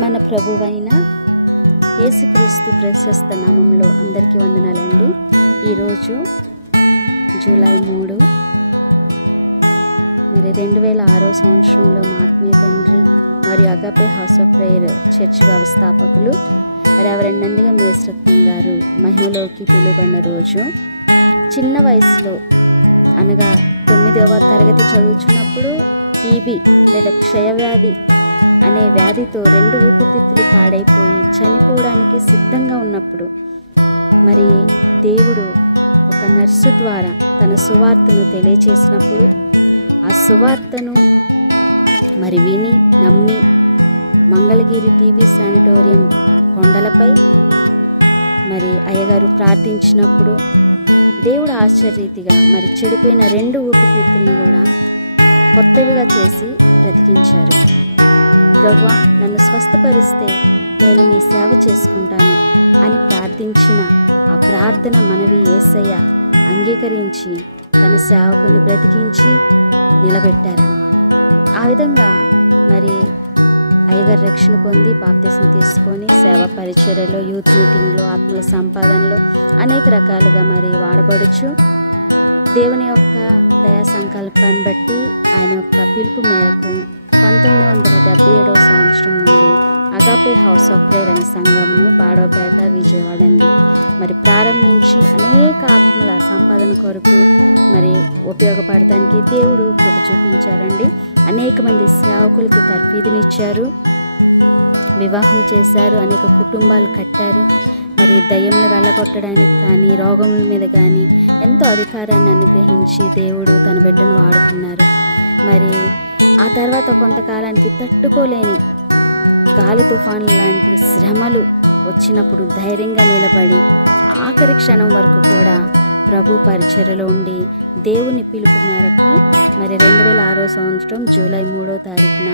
మన ప్రభువైన యేసుక్రీస్తు ప్రశస్త నామంలో అందరికీ వందనాలండి. ఈరోజు జూలై 3 మరి 2006 సంవత్సరంలో మా ఆత్మీయ తండ్రి మరియు agape house of prayer church వ్యవస్థాపకులు రెవరెండ్ నందిగం మేస్రత్నం గారు మహిమలోకి పిలువబడిన రోజు. చిన్న వయసులో అనగా 9వ తరగతి చదువుతున్నప్పుడు టీబీ లేదా క్షయవ్యాధి అనే వ్యాధితో 2 ఊపిరితిత్తులు పాడైపోయి చనిపోవడానికి సిద్ధంగా ఉన్నప్పుడు మరి దేవుడు ఒక నర్సు ద్వారా తన సువార్తను తెలియచేసినప్పుడు ఆ సువార్తను మరి విని నమ్మి మంగళగిరి టీబీ శానిటోరియం కొండలపై మరి అయ్యగారు ప్రార్థించినప్పుడు దేవుడు ఆశ్చర్యరీతిగా మరి చెడిపోయిన 2 ఊపిరితిత్తులను కూడా కొత్తవిగా చేసి బ్రతికించారు. ప్రభువా, నన్ను స్వస్థపరిస్తే నేను నీ సేవ చేసుకుంటాను అని ప్రార్థించిన ఆ ప్రార్థన మనవి యేసయ్య అంగీకరించి తన సేవకుని బ్రతికించి నిలబెట్టారన్నమాట. ఆ విధంగా మరి అయ్యగారు రక్షణ పొంది బాప్తిసం తీసుకొని సేవా పరిచర్యలో, యూత్ మీటింగ్లో, ఆత్మీయ సంపాదనలో అనేక రకాలుగా మరి వాడబడుచు దేవుని యొక్క దయా సంకల్పాన్ని బట్టి ఆయన యొక్క పిలుపు మేరకు 1977 సంవత్సరం నుండి అగాపే హౌస్ ఆఫ్ ప్రేయర్ అనే సంఘంను బాడోపేట, విజయవాడ మరి ప్రారంభించి అనేక ఆత్మల సంపాదన కొరకు మరి ఉపయోగపడటానికి దేవుడు కృప చూపించారండి. అనేక మంది సేవకులకి తర్ఫీదునిచ్చారు, వివాహం చేశారు, అనేక కుటుంబాలు కట్టారు. మరి దయ్యంలు వెళ్ళగొట్టడానికి కానీ రోగముల మీద కానీ ఎంతో అధికారాన్ని అనుగ్రహించి దేవుడు తన బిడ్డను వాడుకున్నారు. మరి ఆ తర్వాత కొంతకాలానికి తట్టుకోలేని గాలి తుఫాను లాంటి శ్రమలు వచ్చినప్పుడు ధైర్యంగా నిలబడి ఆఖరి క్షణం వరకు కూడా ప్రభు పరిచర్యలో ఉండి దేవుని పిలుపు మేరకు మరి 2006 సంవత్సరం జూలై 3వ తారీఖున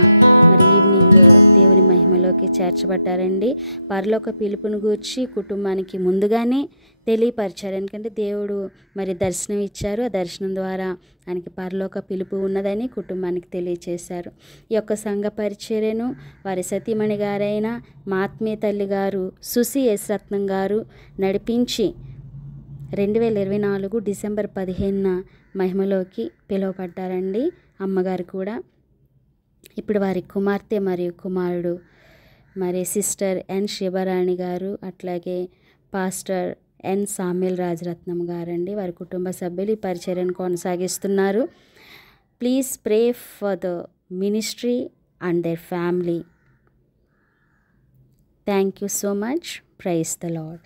మరి ఈవినింగ్ దేవుని మహిమలోకి చేర్చబడ్డారండి. పరలోక పిలుపును గూర్చి కుటుంబానికి ముందుగానే తెలియపరిచారు. ఎందుకంటే దేవుడు మరి దర్శనం ఇచ్చారు. ఆ దర్శనం ద్వారా ఆయనకి పరలోక పిలుపు ఉన్నదని కుటుంబానికి తెలియచేశారు. ఈ యొక్క సంఘ పరిచర్యను వారి సతీమణి గారైన మా ఆత్మీయ తల్లి గారు సుసి యేసరత్నం గారు నడిపించి 2024 డిసెంబర్ 15న మహిమలోకి పిలువబడ్డారండి. అమ్మగారు కూడా ఇప్పుడు వారి కుమార్తె మరియు కుమారుడు మరి సిస్టర్ ఎన్ శివరాణి గారు, అట్లాగే పాస్టర్ ఎన్ సామ్యుల్ రాజరత్నం గారండి. వారి కుటుంబ సభ్యులు ఈ పరిచర్యను కొనసాగిస్తున్నారు. Please pray for the ministry and their family. Thank you so much. Praise the lord.